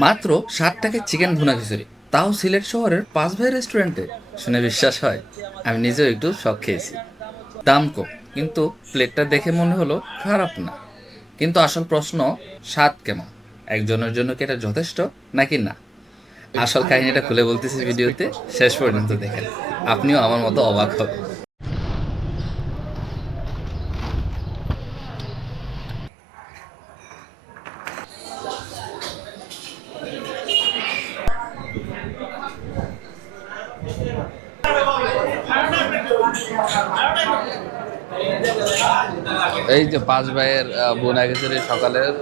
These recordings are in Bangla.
মাত্র 60 টাকায় চিকেন ভুনা খিচুড়ি, তাও সিলেট শহরের 5 ভাই রেস্টুরেন্টে। শুনে বিশ্বাস হয়? আমি নিজেও একটু শখ খেয়েছি। দাম কম, কিন্তু প্লেটটা দেখে মনে হলো খারাপ না। কিন্তু আসল প্রশ্ন, স্বাদ কেমন? একজনের জন্য কি এটা যথেষ্ট নাকি না? আসল কাহিনীটা খুলে বলতেছি ভিডিওতে, শেষ পর্যন্ত দেখেন। আপনিও আমার মতো অবাক হবেন। এই যে 5 ভাইয়ের বোনা খিচুড়ি, সকালের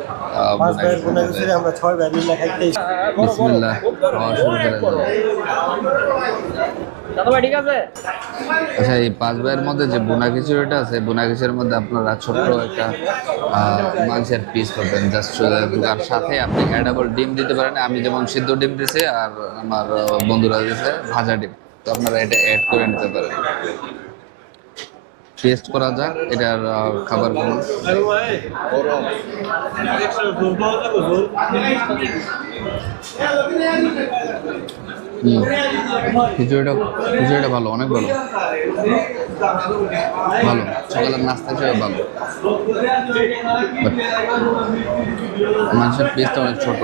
পাঁচ বোনা ভাইয়ের খিচুড়ি বোনা বলে। খিচুড়ি আমরা 6 ভাই মিলে খাইতে এসেছি। বিসমিল্লাহ, খাওয়া শুরু করে দাও। আচ্ছা, এই 5 ভাইয়ের মধ্যে যে বোনা খিচুড়িটা আছে, বোনা খিচুড়ির মধ্যে আপনারা ছোট্ট একটা মাংসের পিস পাবেন জাস্ট। তার সাথে আপনি অ্যাডাবল ডিম দিতে পারেন। আমি যেমন সিদ্ধ ডিম দিছি, আর আমার বন্ধুরা দিয়েছে ভাজা ডিম। তো আপনারা এটা অ্যাড করে নিতে পারেন। টেস্ট করা যাক এটার খাবার কেমন। হুম, খিচুড়িটা খিচুড়িটা ভালো, অনেক ভালো। ভালো, সকালের নাস্তা হিসেবে ভালো। বাট মাংসের পিসটা অনেক ছোট।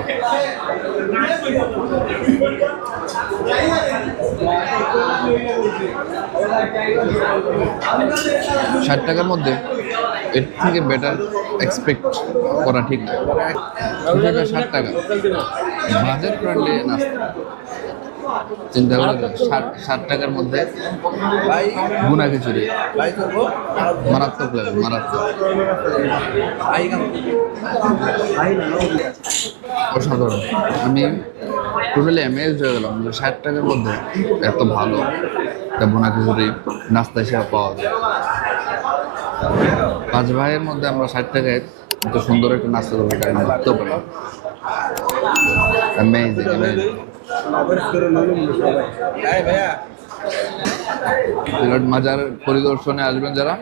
60 টাকার মধ্যে এর থেকে বেটার এক্সপেক্ট করা ঠিক না। খিচুড়িটা 60 টাকা, বাজেট ফ্রেন্ডলি নাস্তা। চিন্তা করে 60 টাকার মধ্যে ভুনা খিচুড়ি, মারাত্মক লাগে, মারাত্মক, অসাধারণ। আমি টোটালি অ্যামেজড হয়ে গেলাম যে 60 টাকার মধ্যে এত ভালো একটা ভুনা খিচুড়ি নাস্তা হিসেবে পাওয়া যায়। 5 ভাইয়ের মধ্যে আমরা 60 টাকায় এত সুন্দর একটা নাস্তা করবো, এটা আমি ভাবতেও পারি। Amazing, amazing. সিলেট মাজার পরিদর্শনে আসবেন যারা,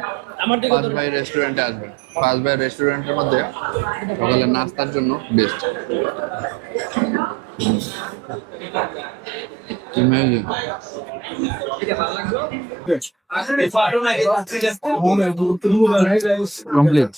5 ভাই রেস্টুরেন্টে আসবেন। 5 ভাই রেস্টুরেন্টের মধ্যে সকালে নাস্তার জন্য বেস্ট। কমপ্লিট।